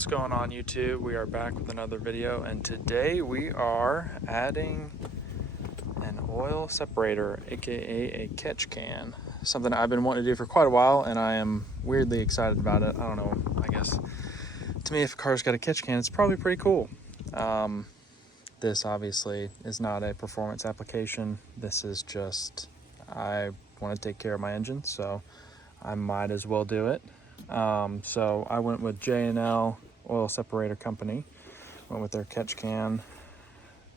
What's going on, YouTube? We are back with another video, and today we are adding an oil separator, aka a catch can. Something I've been wanting to do for quite a while, and I am weirdly excited about it. I don't know, I guess to me, if a car's got a catch can, it's probably pretty cool. This obviously is not a performance application. This is just, I want to take care of my engine, so I might as well do it. So I went with J&L Oil Separator Company, went with their catch can.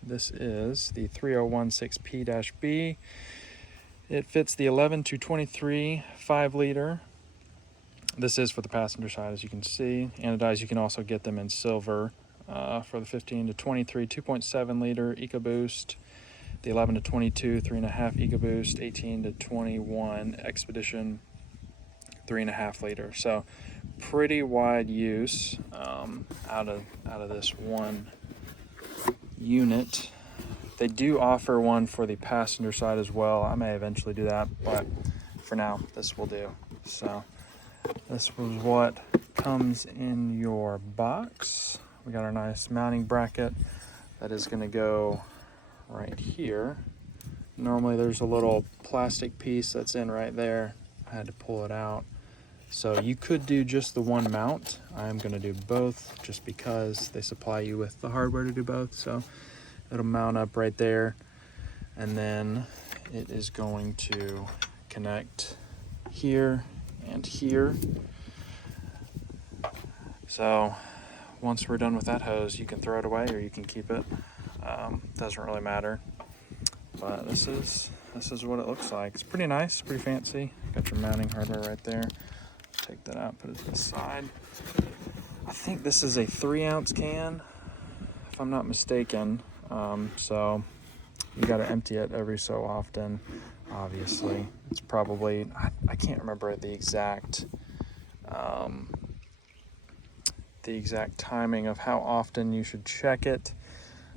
This is the 3016P-B. It fits the 11 to 23 5 liter. This is for the passenger side, as you can see. Anodized, you can also get them in silver for the 15 to 23 2.7 liter EcoBoost, the 11 to 22 3.5 EcoBoost, 18 to 21 Expedition 3.5 liter. So pretty wide use out of this one unit. They do offer one for the passenger side as well. I may eventually do that, but for now this will do. So this was what comes in your box. We got our nice mounting bracket that is going to go right here. Normally there's a little plastic piece that's in right there. I had to pull it out. So you could do just the one mount. I'm going to do both just because they supply you with the hardware to do both. So it'll mount up right there, and then it is going to connect here and here. So once we're done with that hose, you can throw it away or you can keep it. Doesn't really matter. But this is what it looks like. It's pretty nice, pretty fancy. Got your mounting hardware right there. Take that out, put it to the side. I think this is a 3-ounce can, if I'm not mistaken. So you got to empty it every so often. Obviously, it's probably, I can't remember the exact timing of how often you should check it.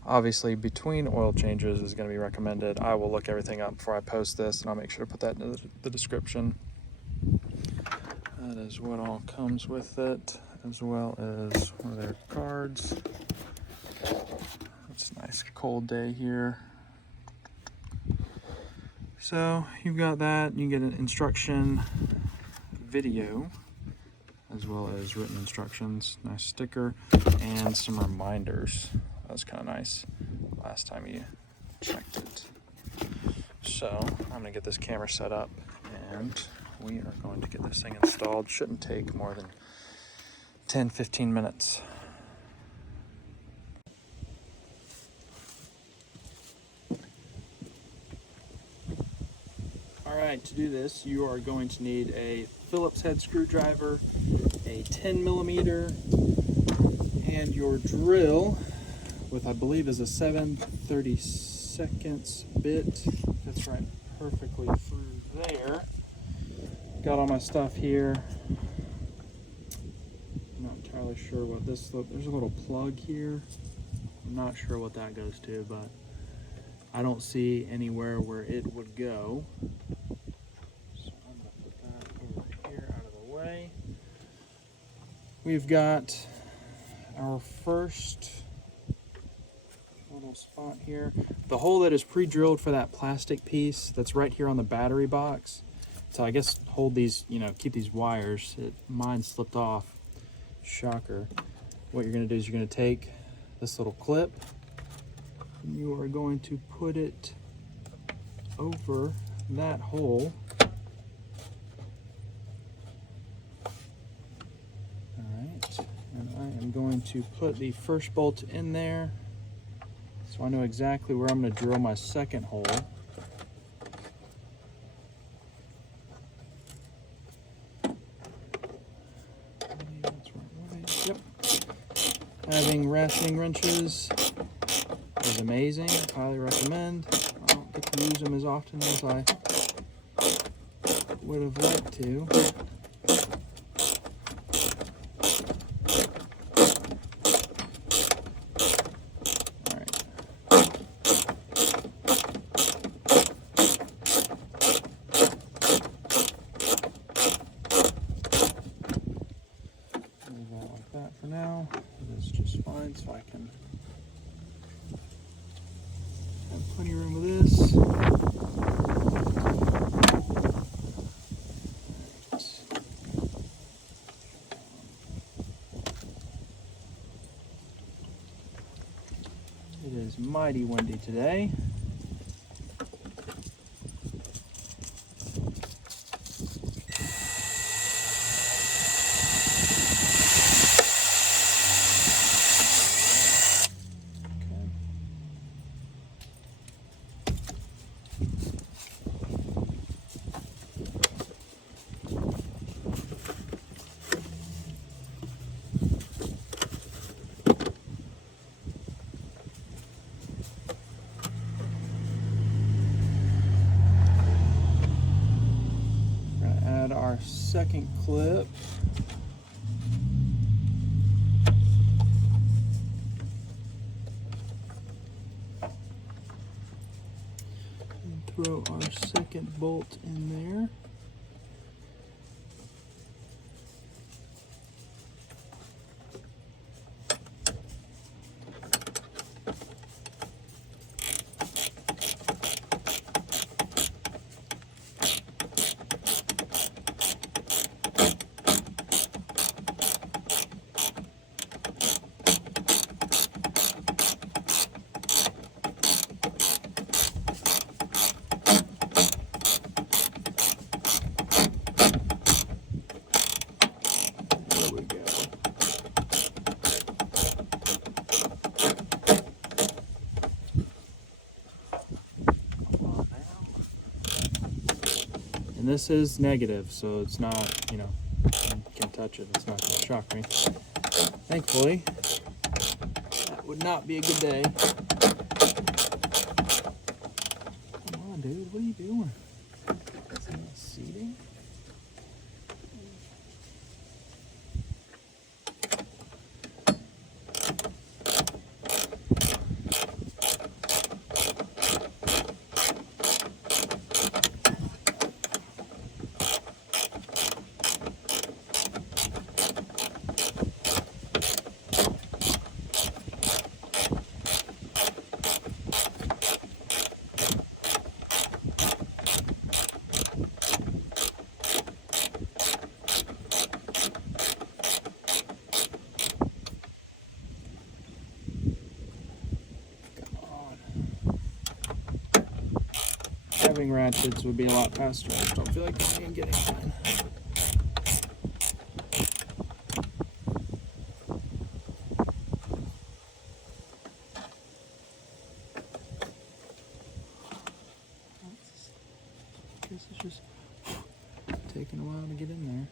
Obviously, between oil changes is going to be recommended. I will look everything up before I post this, and I'll make sure to put that in the description. That is what all comes with it, as well as one of their cards. It's a nice cold day here. So you've got that. You get an instruction video, as well as written instructions. Nice sticker and some reminders. That was kind of nice last time you checked it. So I'm gonna get this camera set up, and we are going to get this thing installed. Shouldn't take more than 10-15 minutes. Alright, to do this, you are going to need a Phillips head screwdriver, a 10mm, and your drill with, I believe, is a 7/32 bit. Fits right perfectly through there. Got all my stuff here. I'm not entirely sure what this looks. There's a little plug here. I'm not sure what that goes to, but I don't see anywhere where it would go. So I'm gonna put that over here out of the way. We've got our first little spot here. The hole that is pre-drilled for that plastic piece that's right here on the battery box. So I guess hold these, keep these wires. Mine slipped off. Shocker. What you're going to do is you're going to take this little clip, and you are going to put it over that hole. Alright, and I am going to put the first bolt in there, so I know exactly where I'm going to drill my second hole. Yep. Having ratcheting wrenches is amazing. Highly recommend. I don't get to use them as often as I would have liked to. Alright. Move that like that for for now. That's just fine, so I can have plenty of room with this. It is mighty windy today. Our second clip. And throw our second bolt in there. And this is negative, so it's not, you know, you can touch it, it's not going to shock me. Thankfully, that would not be a good day. Come on, dude, what are you doing? Is that seating? Having ratchets would be a lot faster. I just don't feel like going and getting mine. I guess it's just taking a while to get in there.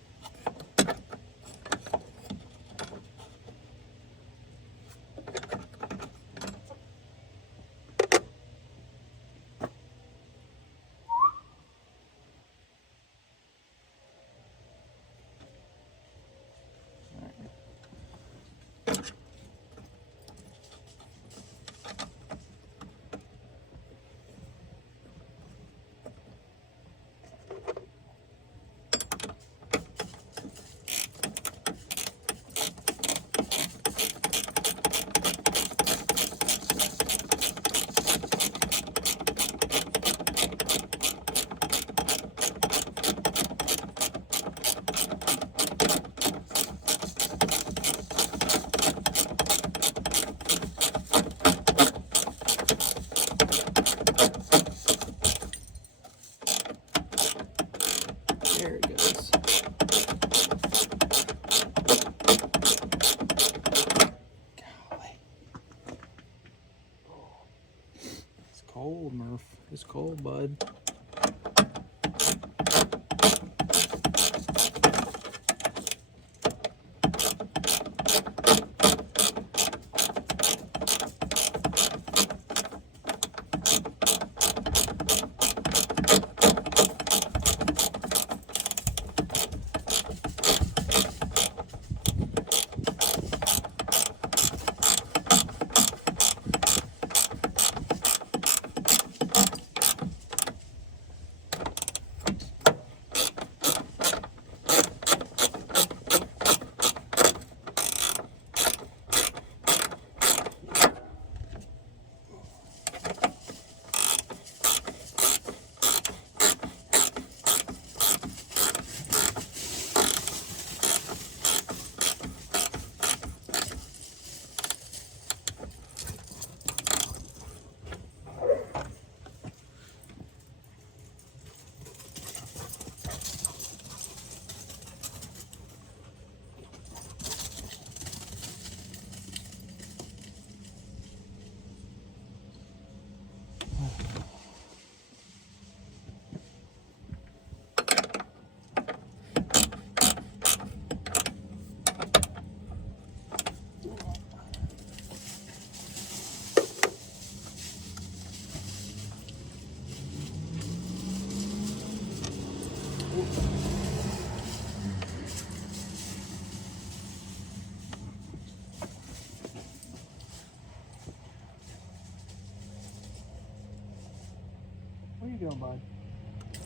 go, bud?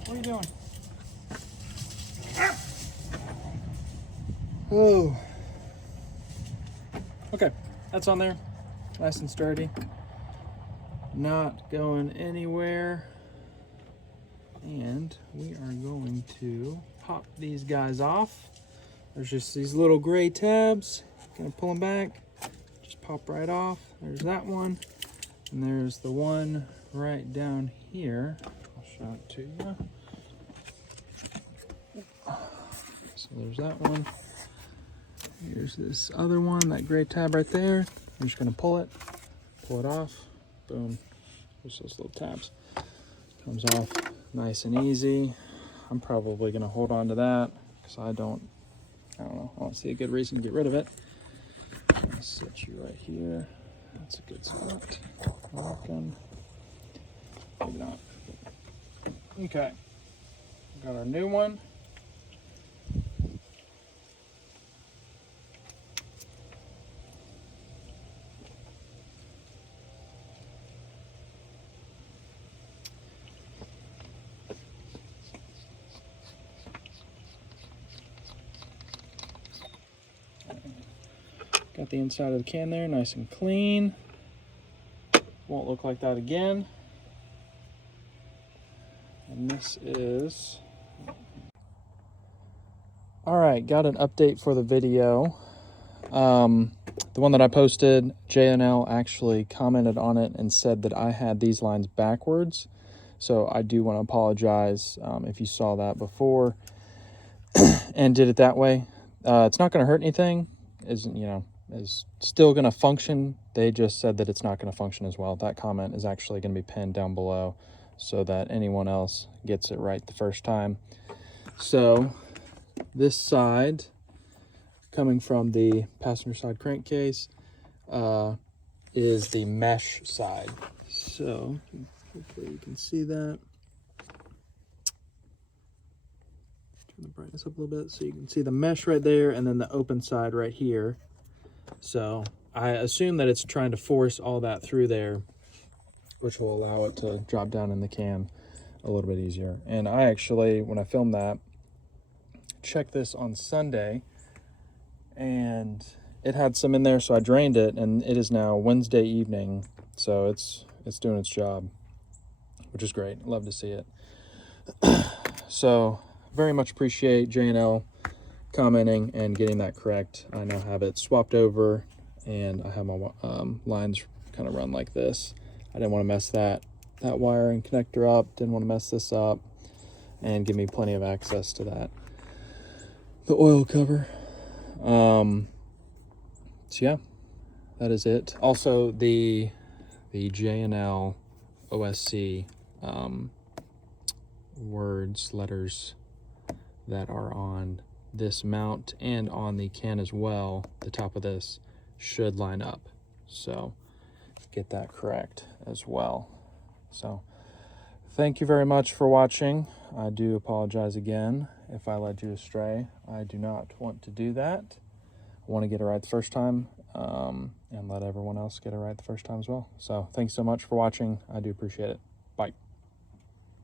What are you doing? Oh. Okay, that's on there. Nice and sturdy. Not going anywhere. And we are going to pop these guys off. There's just these little gray tabs. Gonna pull them back. Just pop right off. There's that one. And there's the one right down here. I'll show it to you. So there's that one. Here's this other one, that gray tab right there. I'm just gonna pull it off. Boom. Just those little tabs. Comes off nice and easy. I'm probably gonna hold on to that because I don't know. I don't see a good reason to get rid of it. I'll set you right here. That's a good spot. I reckon. Maybe not. Okay. Got our new one. Got the inside of the can there, nice and clean. Won't look like that again. And this is... All right, got an update for the video. The one that I posted, J&L actually commented on it and said that I had these lines backwards. So I do want to apologize if you saw that before and did it that way. It's not going to hurt anything. Is still going to function. They just said that it's not going to function as well. That comment is actually going to be pinned down below so that anyone else gets it right the first time. So this side, coming from the passenger side crankcase, is the mesh side. So hopefully you can see that. Turn the brightness up a little bit so you can see the mesh right there and then the open side right here. So I assume that it's trying to force all that through there, which will allow it to drop down in the can a little bit easier. And I actually, when I filmed that, checked this on Sunday and it had some in there, so I drained it, and it is now Wednesday evening, so it's doing its job, which is great. Love to see it. So very much appreciate J&L commenting and getting that correct. I now have it swapped over, and I have my lines kind of run like this. I didn't want to mess that wire and connector up. Didn't want to mess this up, and give me plenty of access to that. The oil cover. So yeah, that is it. Also, the J&L OSC letters that are on this mount and on the can as well, the top of this should line up. So get that correct as well. So thank you very much for watching. I do apologize again if I led you astray. I do not want to do that. I want to get it right the first time, and let everyone else get it right the first time as well. So thanks so much for watching. I do appreciate it.